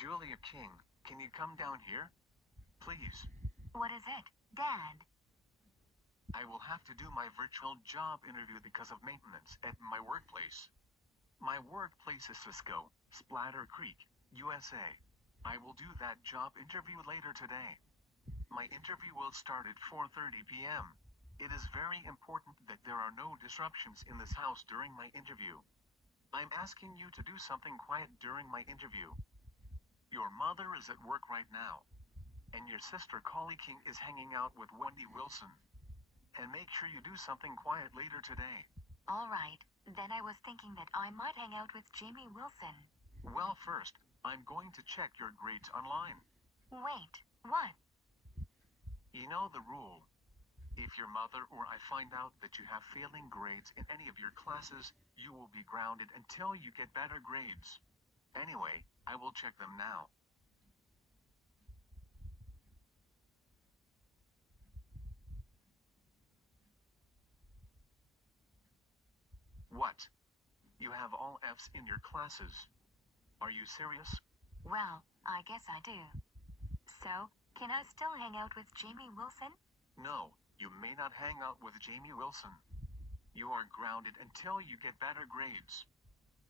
Julia King, can you come down here? Please. What is it, Dad? I will have to do my virtual job interview because of maintenance at my workplace. My workplace is Cisco, Splatter Creek, USA. I will do that job interview later today. My interview will start at 4:30 p.m. It is very important that there are no disruptions in this house during my interview. I'm asking you to do something quiet during my interview. Your mother is at work right now. And your sister Collie King is hanging out with Wendy Wilson. And make sure you do something quiet later today. Alright, then I was thinking that I might hang out with Jamie Wilson. Well, first, I'm going to check your grades online. Wait, what? You know the rule. If your mother or I find out that you have failing grades in any of your classes, you will be grounded until you get better grades. Anyway, I will check them now. What? You have all F's in your classes. Are you serious? Well, I guess I do. So, can I still hang out with Jamie Wilson? No, you may not hang out with Jamie Wilson. You are grounded until you get better grades.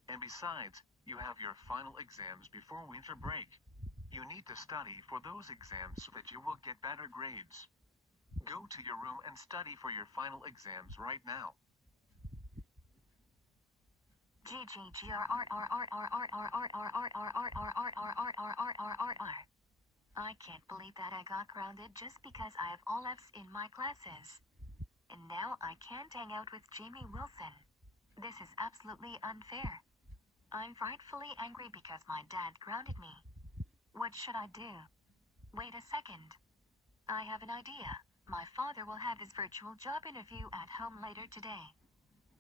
And besides, you have your final exams before winter break. You need to study for those exams so that you will get better grades. Go to your room and study for your final exams right now. I can't believe that I got grounded just because I have all F's in my classes. And now I can't hang out with Jamie Wilson. This is absolutely unfair. I'm frightfully angry because my dad grounded me. What should I do? Wait a second. I have an idea. My father will have his virtual job interview at home later today.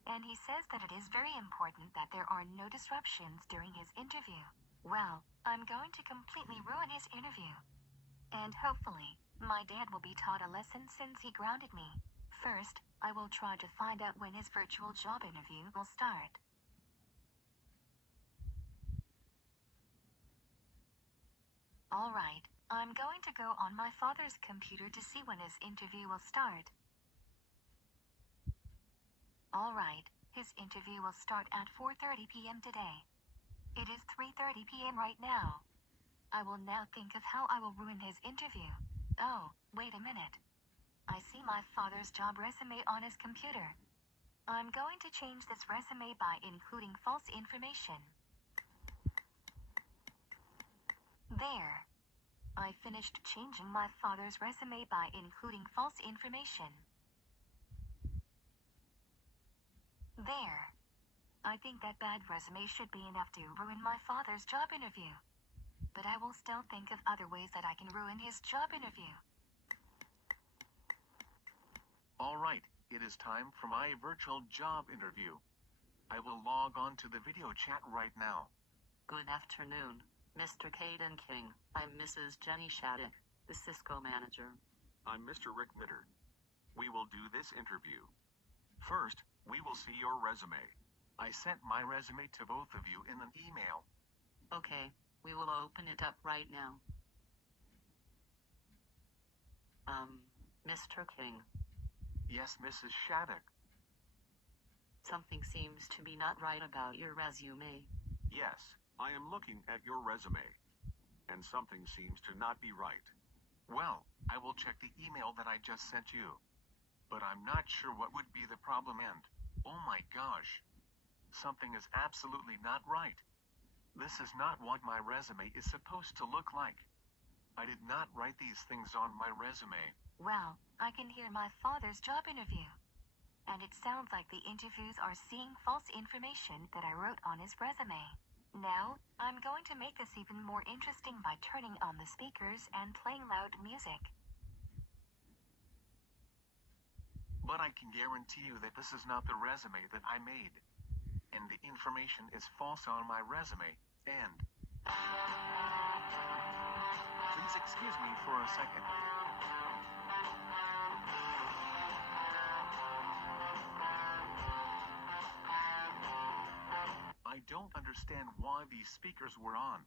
And he says that it is very important that there are no disruptions during his interview. Well, I'm going to completely ruin his interview. And hopefully, my dad will be taught a lesson since he grounded me. First, I will try to find out when his virtual job interview will start. Alright, I'm going to go on my father's computer to see when his interview will start. Alright, his interview will start at 4:30 p.m. today. It is 3:30 p.m. right now. I will now think of how I will ruin his interview. Oh, wait a minute. I see my father's job resume on his computer. I'm going to change this resume by including false information. There. I finished changing my father's resume by including false information. There. I think that bad resume should be enough to ruin my father's job interview. But I will still think of other ways that I can ruin his job interview. Alright, it is time for my virtual job interview. I will log on to the video chat right now. Good afternoon, Mr. Caden King. I'm Mrs. Jenny Shattuck, the Cisco manager. I'm Mr. Rick Mitter. We will do this interview. First, we will see your resume. I sent my resume to both of you in an email. Okay, we will open it up right now. Mr. King, Yes, Mrs. Shattuck. something seems to be not right about your resume. Yes, I am looking at your resume. And something seems to not be right. Well, I will check the email that I just sent you. But I'm not sure what would be the problem and, oh my gosh. Something is absolutely not right. This is not what my resume is supposed to look like. I did not write these things on my resume. Well, I can hear my father's job interview. And it sounds like the interviews are seeing false information that I wrote on his resume. Now, I'm going to make this even more interesting by turning on the speakers and playing loud music. But I can guarantee you that this is not the resume that I made. And the information is false on my resume, and... Please excuse me for a second. I don't understand why these speakers were on.